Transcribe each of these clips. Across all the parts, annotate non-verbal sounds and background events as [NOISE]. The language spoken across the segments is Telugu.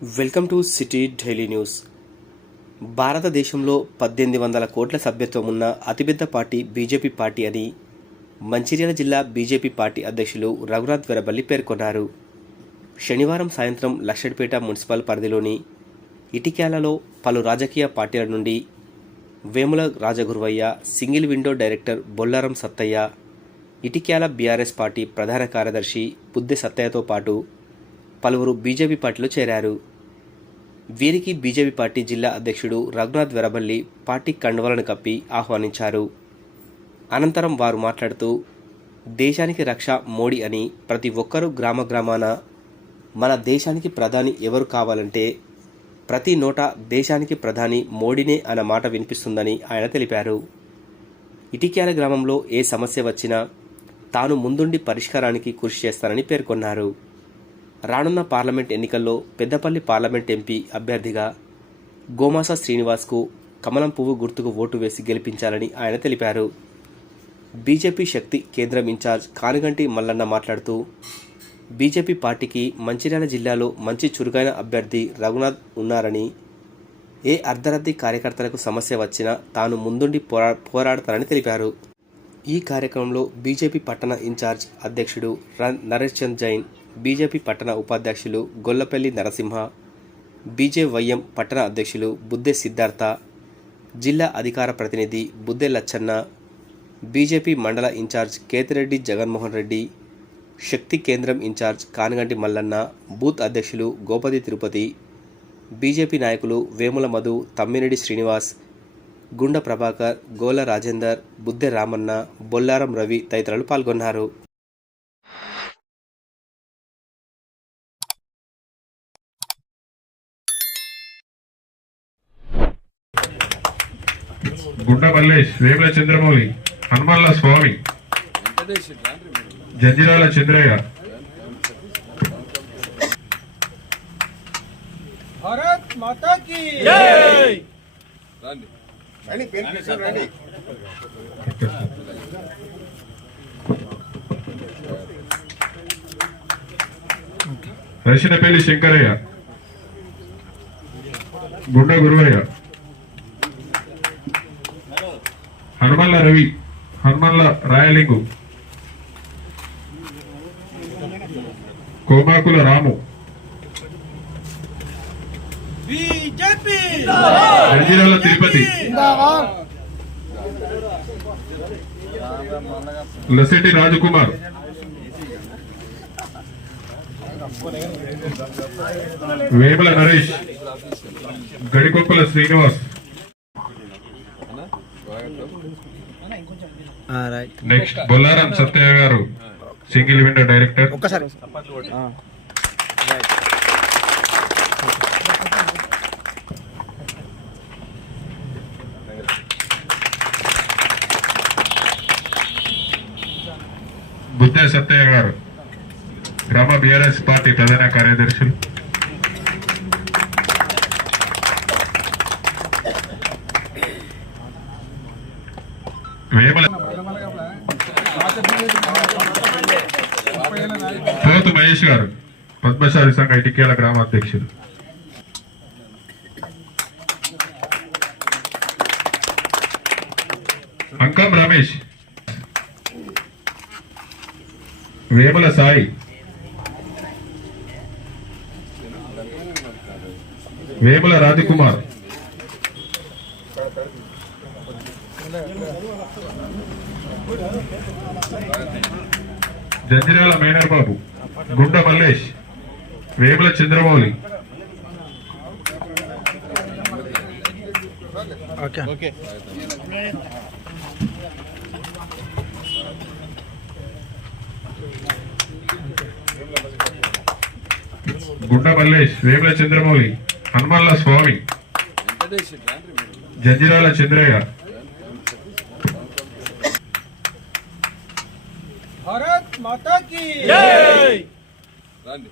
Welcome to city daily news. భారతదేశంలో పద్దెనిమిది వందల కోట్ల సభ్యత్వం ఉన్న అతిపెద్ద పార్టీ బీజేపీ పార్టీ అని మంచిర్యాల జిల్లా బీజేపీ పార్టీ అధ్యక్షులు రఘునాథ్ వెరబల్లి పేర్కొన్నారు. శనివారం సాయంత్రం లక్షడ్పేట మున్సిపల్ పరిధిలోని ఇటిక్యాలలో పలు రాజకీయ పార్టీల నుండి Vemula Rajaguruvayya single window director Bollaram Sattayya Itikyala BRS party ప్రధాన కార్యదర్శి బుద్దె సత్తయ్యతో పాటు పలువురు బీజేపీ పార్టీలో చేరారు. వీరికి బీజేపీ పార్టీ జిల్లా అధ్యక్షుడు రఘునాథ్ వెరబల్లి పార్టీ కండువలను కప్పి ఆహ్వానించారు. అనంతరం వారు మాట్లాడుతూ దేశానికి రక్ష మోడీ అని ప్రతి ఒక్కరూ గ్రామ గ్రామాన మన దేశానికి ప్రధాని ఎవరు కావాలంటే ప్రతి నోట దేశానికి ప్రధాని మోడీనే అన్న మాట వినిపిస్తుందని ఆయన తెలిపారు. ఇటిక్యాల గ్రామంలో ఏ సమస్య వచ్చినా తాను ముందుండి పరిష్కారానికి కృషి చేస్తానని పేర్కొన్నారు. రానున్న పార్లమెంట్ ఎన్నికల్లో పెద్దపల్లి పార్లమెంట్ ఎంపీ అభ్యర్థిగా గోమాస శ్రీనివాస్కు కమలం పువ్వు గుర్తుకు ఓటు వేసి గెలిపించాలని ఆయన తెలిపారు. బీజేపీ శక్తి కేంద్రం ఇన్ఛార్జ్ కానిగంటి మల్లన్న మాట్లాడుతూ బీజేపీ పార్టీకి మంచిర్యాల జిల్లాలో మంచి చురుకైన అభ్యర్థి రఘునాథ్ ఉన్నారని ఏ అర్ధరద్దీ కార్యకర్తలకు సమస్య వచ్చినా తాను ముందుండి పోరా పోరాడతానని తెలిపారు. ఈ కార్యక్రమంలో బీజేపీ పట్టణ ఇన్ఛార్జ్ అధ్యక్షుడు రన్ నరేష్ చంద్ జైన్ బీజేపీ పట్టణ ఉపాధ్యక్షులు గొల్లపల్లి నరసింహ బీజేవైఎం పట్టణ అధ్యక్షులు బుద్దె సిద్ధార్థ జిల్లా అధికార ప్రతినిధి బుద్దె లచ్చన్న బీజేపీ మండల ఇన్ఛార్జ్ కేతిరెడ్డి జగన్మోహన్ రెడ్డి శక్తి కేంద్రం ఇన్ఛార్జ్ కానగంటి మల్లన్న బూత్ అధ్యక్షులు గోపతి తిరుపతి బీజేపీ నాయకులు వేముల మధు తమ్మినేడి శ్రీనివాస్ గుండ ప్రభాకర్ గోల రాజేందర్ బుద్దె రామన్న బొల్లారం రవి తదితరులు పాల్గొన్నారు. Gundaballe Vemula Chandramouli Hanumalla Swamy Janjirala Chandraiah. Bharat Mata Shankaraiah Gunda Guruvaiah. Hanumalla Ravi Hanumalla Rayalingu. Komakula Ramu. Nandirala Tirupati. Lasetti Rajakumar. Vemala Naresh. Gadikoppala Srinivas. Next Bollaram Satyaiah garu single window director ఒక్కసారి. బుద్ధ సత్తయ్య గారు. గ్రామ బీఆర్ఎస్ పార్టీ ప్రధాన కార్యదర్శులు. వేమల పోతు మహేష్ గారు పద్మశాలి సంఘ ఇటికేల గ్రామాధ్యక్షులు Ankam Ramesh Vemala Sai Vemala Rajkumar. Janjirala manner Babu Gunda Mallesh Vemula Chandramouli. Okay. Okay. Gunda Mallesh Vemula Chandramouli Hanumalla Swamy. Janjirala Chandraiah. Bharat మాతాకి రండి.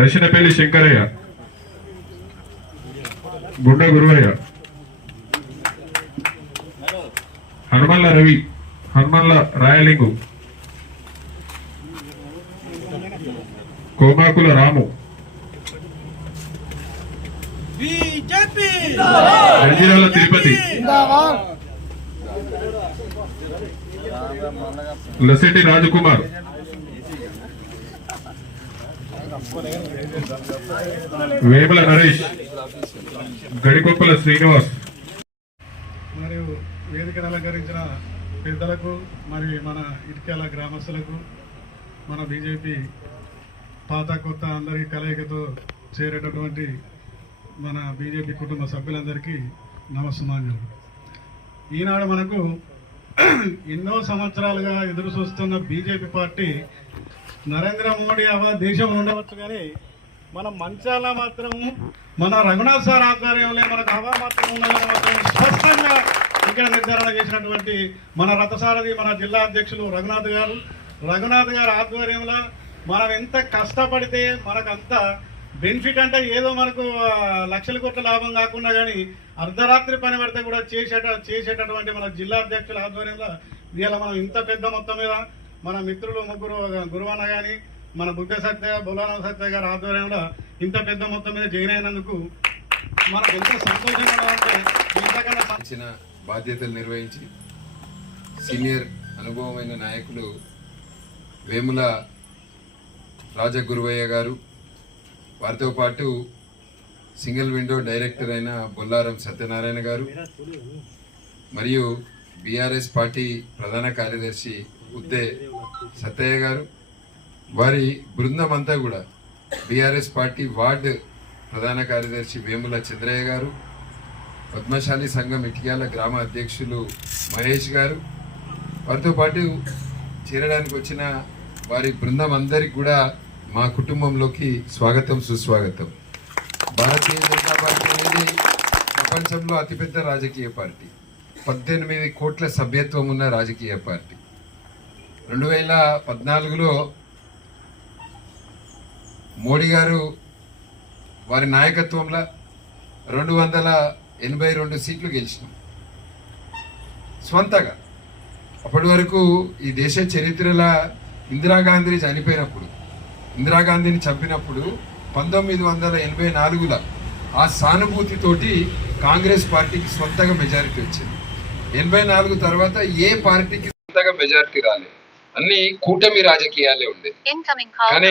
రండి రండి శంకరయ్య. గుండ గురువయ్య. హనుమల్ల రవి. హనుమల్ల రాయలింగు. కోమాకుల రాము. బీజేపీ! గంజిరాల తిరుపతి. లసిటి రాజకుమార్. వేముల నరేష్. గడికొప్పల శ్రీనివాస్. మరియు వేదికను అలంకరించిన పెద్దలకు మరి మన ఇటుకల గ్రామస్తులకు మన బీజేపీ పాత కొత్త అందరి కలయికతో చేరేటటువంటి మన బీజేపీ కుటుంబ సభ్యులందరికీ నమస్సుమాంజలు. ఈనాడు మనకు [CLEARS THROAT] ఎన్నో సంవత్సరాలుగా ఎదురు చూస్తున్న బీజేపీ పార్టీ నరేంద్ర మోడీ అవ దేశం ఉండవచ్చు కానీ మన మంచాల మాత్రం మన రఘునాథ్ సార్ ఆధ్వర్యంలో మనకు హవా మాత్రం ఉండాలని మాత్రం స్పష్టంగా ఇక్కడ నిర్ధారణ చేసినటువంటి మన రథసారథి మన జిల్లా అధ్యక్షులు రఘునాథ్ గారు. రఘునాథ్ గారి ఆధ్వర్యంలో మనం ఎంత కష్టపడితే మనకు అంత బెనిఫిట్ అంటే ఏదో మనకు లక్షల కోట్ల లాభం కాకుండా కానీ అర్ధరాత్రి పని పడితే కూడా చేసేట చేసేటటువంటి మన జిల్లా అధ్యక్షుల ఆధ్వర్యంలో ఇవాళ మనం ఇంత పెద్ద మొత్తం మీద మన మిత్రులు ముగ్గురు గురువన్న కానీ మన బుద్ధ సత్య బులాన సత్య గారి ఆధ్వర్యంలో ఇంత పెద్ద మొత్తం మీద జాయిన్ అయినందుకు మనకు ఎంత సంతోషంగా ఉందంటే ఇంతకన్నా ఇచ్చిన బాధ్యతలు నిర్వహించి సీనియర్ అనుభవమైన నాయకులు వేముల రాజగురువయ్య గారు వారితో పాటు సింగిల్ విండో డైరెక్టర్ అయిన బొల్లారం సత్యనారాయణ గారు మరియు బీఆర్ఎస్ పార్టీ ప్రధాన కార్యదర్శి ఉద్దే సత్తయ్య గారు. వారి బృందం అంతా కూడా బీఆర్ఎస్ పార్టీ వార్డు ప్రధాన కార్యదర్శి వేముల చంద్రయ్య గారు పద్మశాలి సంఘం ఇటిక్యాల గ్రామ అధ్యక్షులు మహేష్ గారు. వారితో పాటు చేరడానికి వచ్చిన వారి బృందం అందరికి కూడా మా కుటుంబంలోకి స్వాగతం సుస్వాగతం. భారతీయ జనతా పార్టీ అనేది ప్రపంచంలో అతిపెద్ద రాజకీయ పార్టీ. పద్దెనిమిది కోట్ల సభ్యత్వం ఉన్న రాజకీయ పార్టీ. రెండు వేల పద్నాలుగులో మోడీ గారు వారి నాయకత్వంలో రెండు వందల ఎనభై రెండు సీట్లు గెలిచినాం. స్వంతగా. అప్పటి వరకు ఈ దేశ చరిత్రలో ఇందిరాగాంధీ చనిపోయినప్పుడు ఇందిరాగాంధీని చంపినప్పుడు పంతొమ్మిది వందల ఎనభై నాలుగులో ఆ సానుభూతితోటి కాంగ్రెస్ పార్టీకి సొంతగా మెజారిటీ వచ్చింది. ఎనభై నాలుగు తర్వాత ఏ పార్టీకి సొంతగా మెజారిటీ రాలేదు అన్ని కూటమి రాజకీయాలే ఉండే Incoming call కానీ